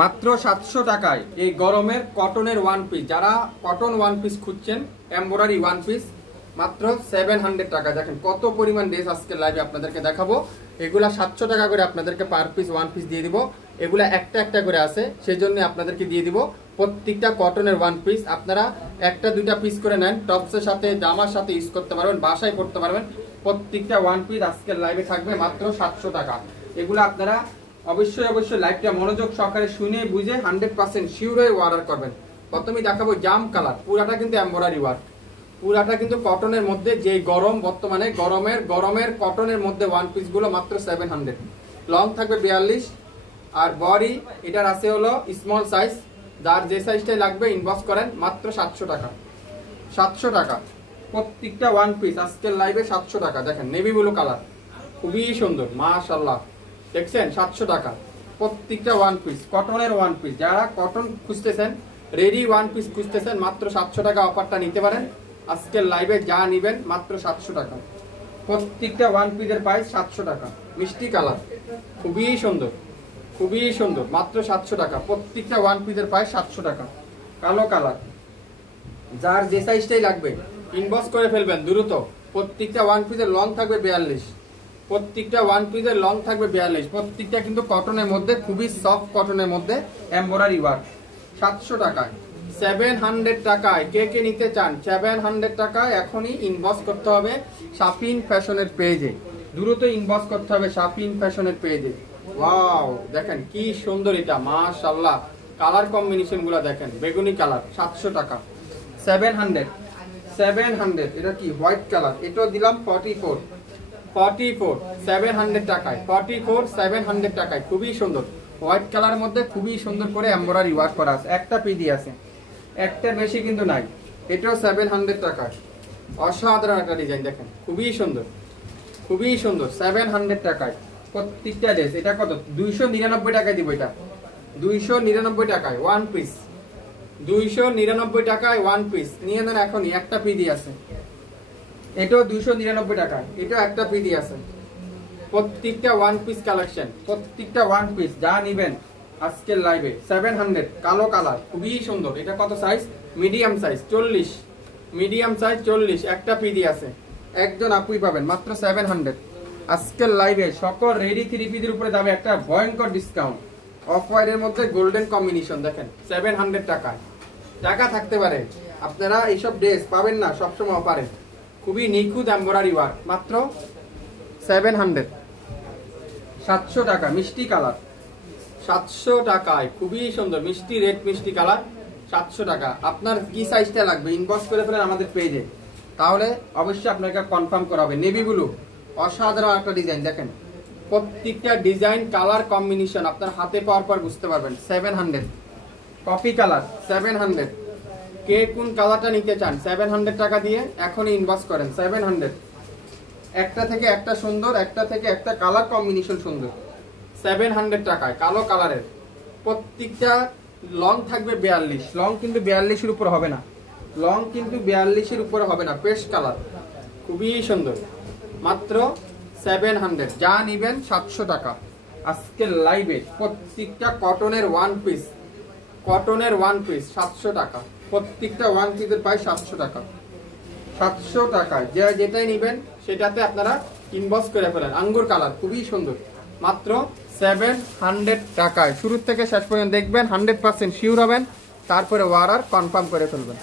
মাত্র 700 টাকায় এই গরমের কটনের ওয়ান পিস, যারা কটন ওয়ান পিস খুঁজছেন এমব্রয়ডারি ওয়ান পিস, মাত্র 700 টাকা। দেখেন কত পরিমাণ ড্রেস আজকে লাইভে আপনাদেরকে দেখাবো। এগুলা 700 টাকা করে আপনাদেরকে পার পিস ওয়ান পিস দিয়ে দিব। এগুলা একটা একটা করে আছে, সেই জন্য আপনাদেরকে দিয়ে দিব। প্রত্যেকটা কটনের ওয়ান পিস আপনারা একটা দুইটা পিস করে নেন, টপসের সাথে জামার সাথে ইউজ করতে পারবেন, বাসায় পড়তে পারবেন। প্রত্যেকটা ওয়ান পিস আজকের লাইভে থাকবে মাত্র 700 টাকা। এগুলো আপনারা অবশ্যই লাইভটা মনোযোগ সহকারে শুনে বুঝে 100% শিওর হয়ে অর্ডার করবেন। প্রথমেই দেখাবো জাম কালার, পুরাটা কিন্তু এমব্রয়ডারি ওয়ার্ক, পুরাটা কিন্তু কটনের মধ্যে। যে গরম বর্তমানে গরমের কটনের মধ্যে ওয়ান পিস গুলো মাত্র 700। লং থাকবে 42 আর বডি এটার আছে হলো স্মল সাইজ। যার যে সাইজটাই লাগবে ইনবক্স করেন, মাত্র 700 টাকা। 700 টাকা প্রত্যেকটা ওয়ান পিস আজকের লাইভে 700 টাকা। দেখেন নেভি ব্লু কালার, খুবই সুন্দর মাশাআল্লাহ, দেখছেন 700 টাকা প্রত্যেকটা ওয়ান পিস, কটনের ওয়ান পিস। যারা কটন খুঁজতেছেন, রেডি ওয়ান পিস খুঁজতেছেন, মাত্র 700 টাকা অফারটা নিতে পারেন। আজকের লাইভে যা নিবেন মাত্র 700 টাকা। প্রত্যেকটা ওয়ান পিসের প্রাইস 700 টাকা। মিষ্টি কালার, খুবই সুন্দর, মাত্র 700 টাকা। প্রত্যেকটা ওয়ান পিসের প্রাইস 700 টাকা। কালো কালার, যার যে সাইজটাই লাগবে ইনবক্স করে ফেলবেন দ্রুত। প্রত্যেকটা ওয়ান পিসের লং থাকবে 42, প্রত্যেকটা ওয়ান পিসের লং থাকবে 42। প্রত্যেকটা কিন্তু কটনের মধ্যে, খুবই সফট কটনের মধ্যে এমব্রয়ডারি ওয়ার্ক। 700 টাকায়, 700 টাকায় কে নিতে চান? 700 টাকায় এখনই ইনবক্স করতে হবে শাফিন ফ্যাশনের পেজে, দ্রুত ইনবক্স করতে হবে শাফিন ফ্যাশনের পেজে। ওয়াও, দেখেন কি সুন্দর এটা মাশাআল্লাহ। কালার কম্বিনেশন গুলো দেখেন, বেগুনি কালার 700 টাকা। 700 এটা কি হোয়াইট কালার, এটাও দিলাম 44 700 টাকায়। 44 700 টাকায়, খুবই সুন্দর হোয়াইট কালারের মধ্যে, খুবই সুন্দর করে এমব্রয়ডারি ওয়ার্ক করা আছে। একটা পিডি আছে, একটা বেশি কিন্তু নাই। এটাও 700 টাকা। অসাধারণ একটা ডিজাইন, দেখেন খুবই সুন্দর 700 টাকায় প্রত্যেকটা ড্রেস। এটা কত? 299 টাকায় দিব। এটা 299 টাকায় ওয়ান পিস, 299 টাকায় ওয়ান পিস নিয়ে নেন এখনই। একটা পিডি আছে, এটাও 299 টাকায়, এটাও একটা পিডি আছে। প্রত্যেকটা ওয়ান পিস কালেকশন, প্রত্যেকটা ওয়ান পিস যা নিবেন আজকের লাইভে 700। কালো কালার, খুবই সুন্দর। এটা কত size? Medium size 40, medium size 40, একটা পিডি আছে। একজন আপুই পাবেন মাত্র 700। আজকের লাইভে সকল রেডি থ্রি পিসের উপরে যাবে একটা ভয়ঙ্কর ডিসকাউন্ট। অফ হোয়াইটের মধ্যে গোল্ডেন কম্বিনেশন, দেখেন 700 টাকায়। টাকা থাকতে পারে, আপনারা এইসব ড্রেস পাবেন না সবসময় অফারে। খুবই নিখুঁত এমব্রয়ডারি ওয়ার্ক, মাত্র 700। 700 টাকা মিষ্টি কালার, 700 টাকায় খুবই সুন্দর মিষ্টি রেড মিষ্টি কালার। 700 টাকা। আপনার কি সাইজটা লাগবে ইনবক্স করে ফেলেন আমাদের পেজে, তাহলে অবশ্যই আপনাকে কনফার্ম করা হবে। নেভি ব্লু, অসাধারণ একটা ডিজাইন, দেখেন প্রত্যেকটা ডিজাইন কালার কম্বিনেশন আপনার হাতে পাওয়ার পর বুঝতে পারবেন। 700। Coffee colour 700। কে কোন কালারটা নিতে চান 700 টাকা দিয়ে এখনই ইনবক্স করেন। 700। একটা থেকে একটা সুন্দর, একটা থেকে একটা কালার কম্বিনেশন সুন্দর। 700 টাকায় কালো কালারের। প্রত্যেকটা লং থাকবে 42, লং কিন্তু 42-এর উপর হবে না, লং কিন্তু 42-এর উপরে হবে না। পেস্ট কালার, খুবই সুন্দর, মাত্র 700। যা নিবেন 700 টাকা। আজকের লাইভে প্রত্যেকটা কটনের ওয়ান পিস, 700 টাকা। প্রত্যেকটা ওয়ান পিসের প্রাইস 700 টাকা। 700 টাকায় যেটাই নিবেন সেটাতে আপনারা ইনবক্স করে ফেলেন। আঙ্গুর কালার, খুবই সুন্দর, মাত্র 700 টাকায়। শুরু থেকে শেষ পর্যন্ত দেখবেন, 100% শিওর হবেন, তারপরে অর্ডার কনফার্ম করে ফেলবেন।